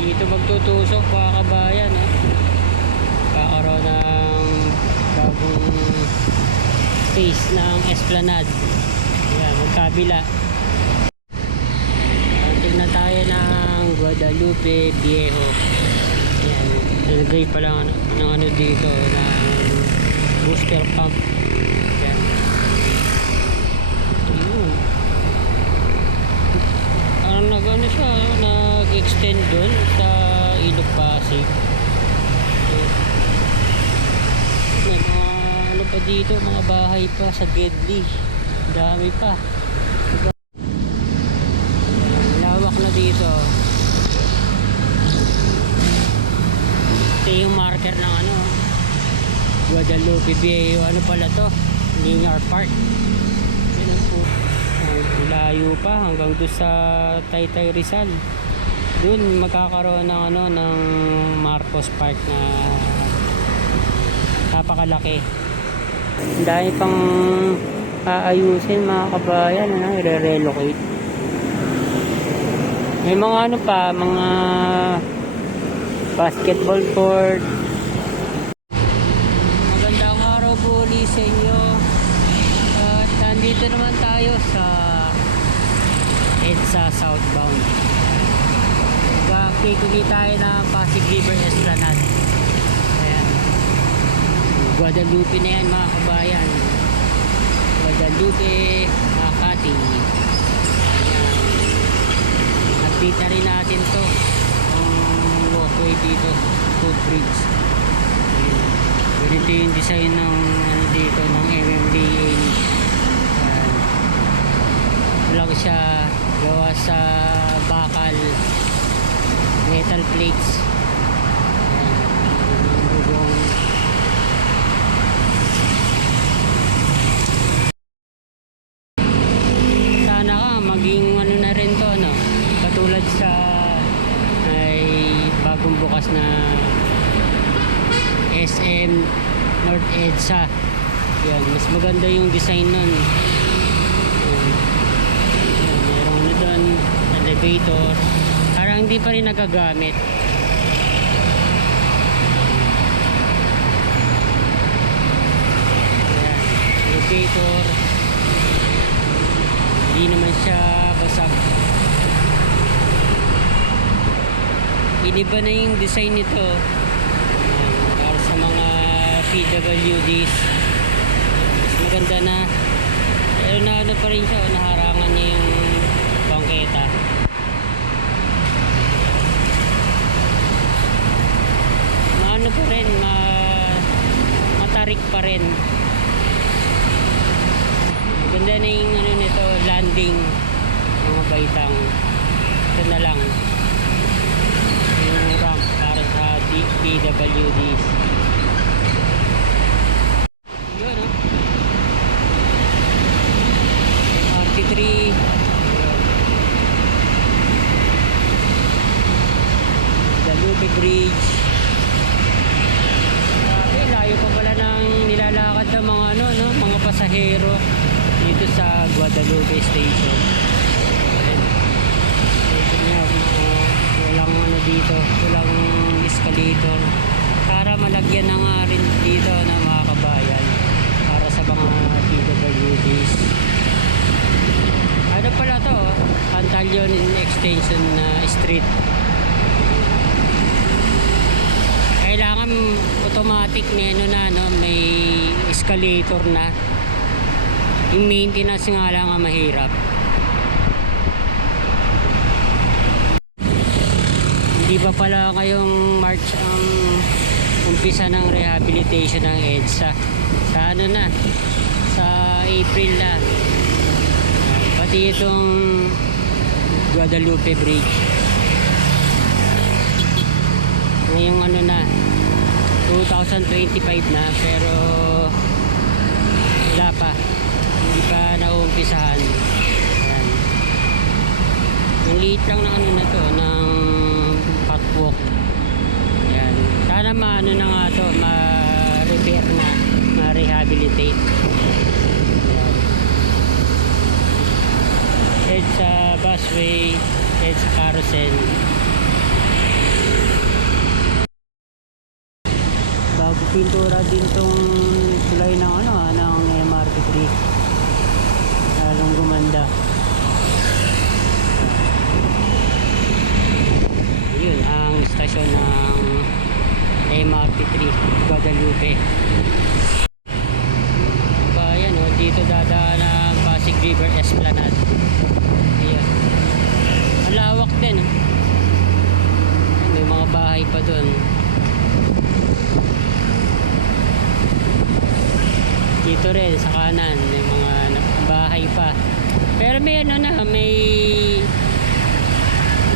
Dito magtutusok mga kabayan. Eh. Kakaroon ng bagong space ng esplanade. Yan, magkabila. Tignan tayo ng Guadalupe Viejo. Yan, nilagay pa lang ano, ng ano dito, ng booster pump. Yan. Ayun. Parang nag ano siya, nag-extend dun sa Ilog. May mga ano pa dito, mga bahay pa sa Gedli. Dami pa. Lawak na dito. Ito yung marker ng ano, Guadalupe Viejo. Ano pala to? Linear Park. Ganun po. Ay, layo pa hanggang doon sa Taytay Rizal. Doon magkakaroon ng ano ng Marcos Park na napakalaki. Dami pang aayusin mga kabayan, ano, i-relocate. May mga ano pa, mga basketball court. Magandang araw po ulit sa inyo. At nandito naman tayo sa EDSA southbound. Kakikiki tayo ng Pasig River Esplanade. Ayan. Guadalupe na yan mga kabayan. Guadalupe, Makati. Ayan. Update na rin natin to. Ang walkway dito. Footbridge. Ayan. Ganito yung design ng ano dito ng MMDA. Ayan. Vlog siya gawa sa bakal metal plates. Sana ka maging ano na rin to no katulad sa ay bagong bukas na SM North EDSA. Yan mas maganda yung design nun. Yan, meron ano doon elevator hindi pa rin nagagamit. Yan elevator hindi naman siya basag. Iniba na yung design nito. Ayan, para sa mga PWDs mas maganda na. Pero na ano pa rin siya naharangan niya yung bangketa maano pa rin ma matarik pa rin Ganda na yung ano nito, landing mga baitang. Ito na lang. Yung ramp para sa D- PWDs. Yun, no? RT3. Dalupe Bridge. Grabe, layo pa pala ng mga ano, no, mga pasahero dito sa Guadalupe Station. Ayan. Ito niya, uh, walang ano dito, walang escalator. Para malagyan na nga rin dito na mga kabayan para sa mga PWDs. Ano pala to? oh? Pantalion Extension na Street. Kailangan automatic may ano na no, may escalator na. Yung maintenance nga lang ang mahirap. Hindi pa pala ngayong March ang umpisa ng rehabilitation ng EDSA. Sa ano na? Sa April na. Pati itong Guadalupe Bridge. Ngayong ano na, 2025 na pero wala pa. Hindi pa naumpisahan. Ayan. yung liit lang ng ano na to ng patwalk Ayan. sana maano na nga to ma-repair na ma-rehabilitate. It's a busway it's a carousel. Bago pintura din tong kulay ng ano ah, ng MRT3 lalong gumanda. Yun ang stasyon ng MRT3 Guadalupe bayan oh, dito dadaan ang Pasig River Esplanade ayan ang lawak din oh. may mga bahay pa doon dito rin sa kanan may mga na- bahay pa. Pero may ano na may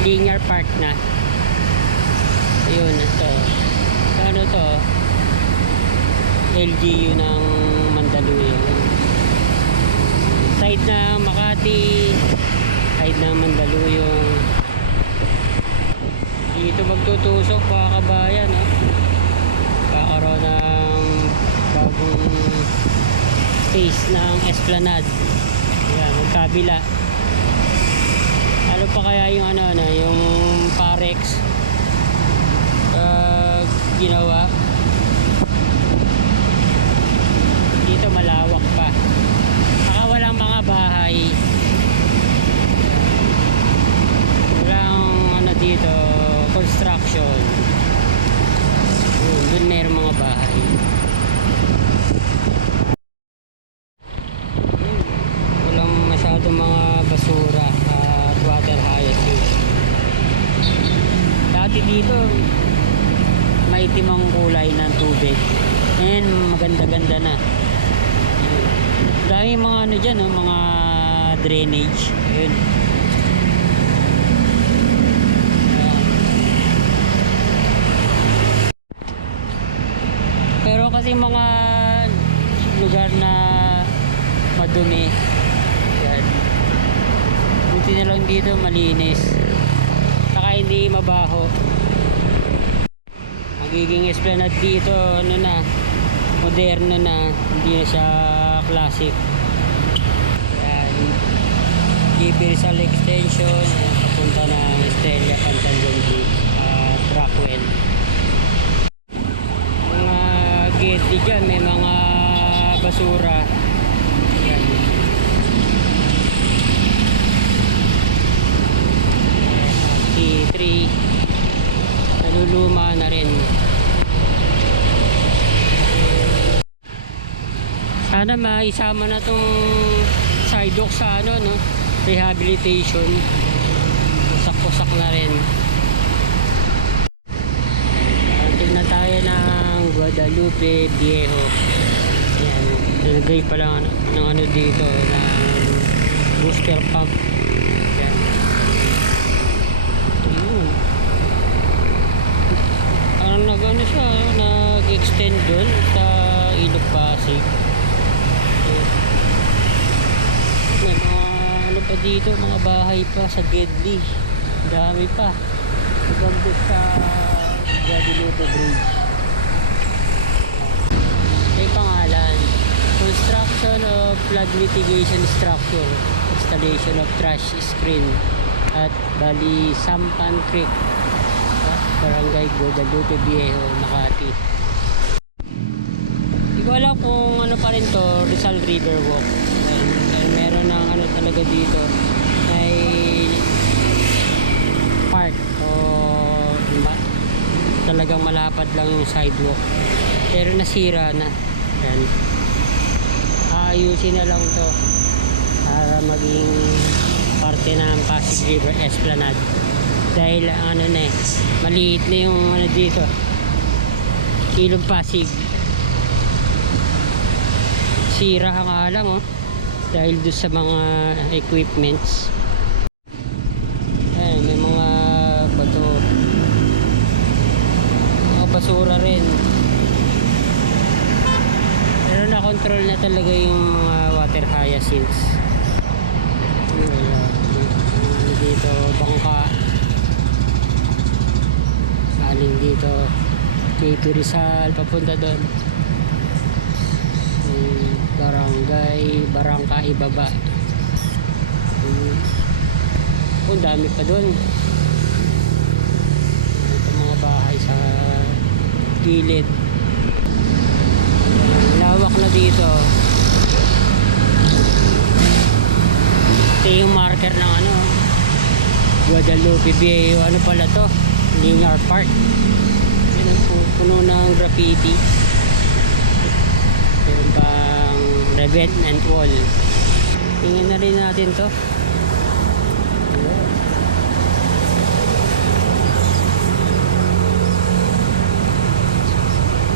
linear park na. Ayun ito. Ano to? LGU ng Mandaluyong. Side ng Makati side ng Mandaluyong. Dito magtutusok mga kabayan no? kakaroon ng bagong space ng Esplanade. Yan, magkabila ano pa kaya yung ano, ano yung Parex uh, ginawa? Dito malawak pa. Saka walang mga bahay. Walang ano dito construction. Yun, dun meron mga bahay Yun, walang masyadong mga basura at water hyacinth dati dito maitim ang kulay ng tubig and maganda-ganda na Yun. Dami mga ano dyan no? mga drainage. Yun Ayan. pero kasi mga lugar na madumi. Yan buti na lang dito malinis. Saka hindi mabaho. Magiging esplanade dito ano na moderno na. Hindi na siya classic. Yan GP Rizal Extension yan, papunta ng Estrella Pantanjong Beach at Rockwell. Mga gate dyan may mga basura. Yan T3 naluluma na rin sana maisama na tong sidewalk sa ano no? Rehabilitation. Pusak-pusak na rin. Atin na tayo ng Guadalupe Viejo. Yan nilagay pa lang ng ano dito ng booster pump. Yan Ayun. Parang nag ano siya, nag-extend doon sa Ilog Pasig. So, may mga ano pa dito, mga bahay pa sa Gedli. Dami pa. Hanggang sa Guadalupe Bridge. May pangalan. Construction of flood mitigation structure. Installation of trash screen at Bali Sampan Creek. ah, Barangay Guadalupe Viejo, Makati. Hindi ko alam kung ano pa rin to, Rizal River Walk. Ayun, ayun, meron ng ano talaga dito. May park o ma- talagang malapad lang yung sidewalk. Pero nasira na. Yan. Aayusin na lang to para maging parte ng Pasig River Esplanade dahil ano na eh maliit na yung ano dito Ilog Pasig sira nga lang oh dahil doon sa mga equipments. Ayan, may mga bato. Mga basura rin. Pero na-control na talaga yung mga water hyacinths. Ano dito? Bangka. Galing dito. KP Rizal papunta doon barangka ibaba Hmm. oh dami pa doon ito mga bahay sa gilid dito. Ito yung marker ng ano. Guadalupe Bay. Ano pala to? Linear Park. Yan ang pu- puno ng graffiti. Meron pang revetment wall. Tingnan na rin natin to.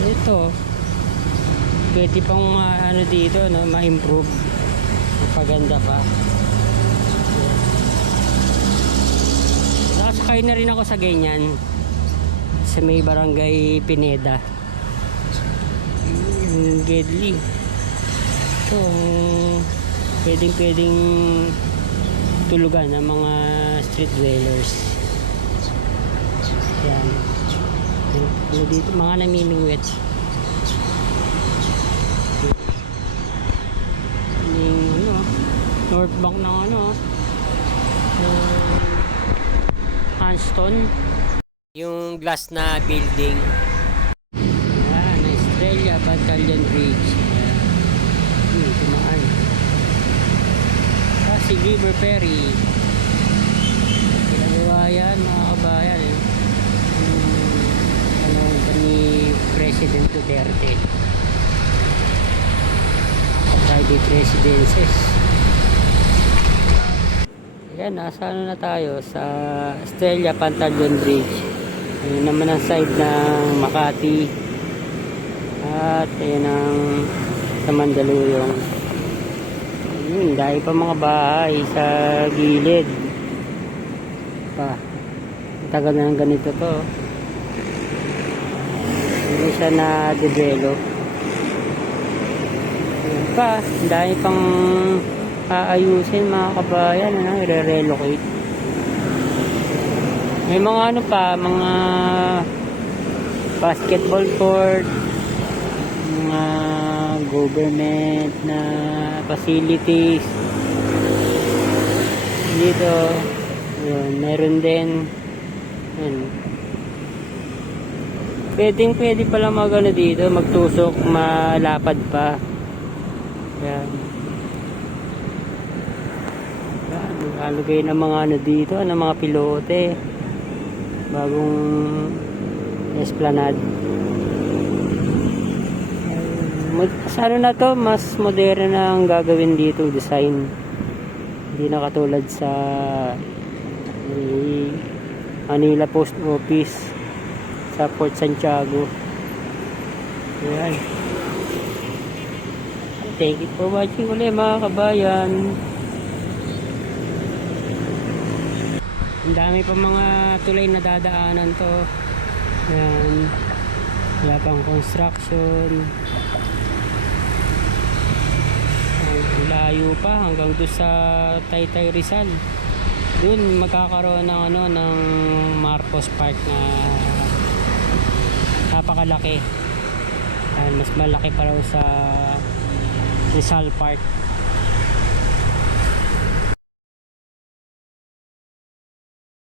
Ito. Pwede pang ano dito, no, ma-improve. Magpaganda pa. Nakasakay na rin ako sa ganyan. Sa may barangay Pineda. Gedli. Ito, ang pwedeng pwedeng tulugan ng mga street dwellers. Yan. Ano dito, mga namimingwit. Yung ano, north bank ng ano, ng Hanston. Yung glass na building. Ah, na Estrella Battalion Bridge. Ayan. Hmm, tumaan. Si River Ferry. Pinagawa yan, mga kabayan. Eh. Hmm, ano, ni President Duterte. Private residences. Yan, nasa ano na tayo sa Estrella Pantaleon Bridge. Ayun naman ang side ng Makati. At ayun ang sa Mandaluyong. Ayun, dahil pa mga bahay sa gilid. Pa. Tagal na ng ganito to. Hindi siya na-develop. Pa, dahil pang aayusin mga kabayan, ano, i-relocate. May mga ano pa, mga basketball court, mga government na facilities. Dito, yun, meron din. Yun. Pwedeng pwede pala mag ano dito, magtusok, malapad pa. Yan. Alugay ng mga ano dito, ng mga pilote. Bagong esplanade. Sa ano na to, mas modern na ang gagawin dito design. Hindi na katulad sa Manila Post Office sa Port Santiago. Ayan. Thank you for watching ulit mga kabayan. Ang dami pa mga tulay na dadaanan to. Ayan. Wala pang construction. Ang layo pa hanggang doon sa Taytay Rizal. Doon magkakaroon ng ano ng Marcos Park na napakalaki. Ayan, mas malaki pa raw sa Rizal Park.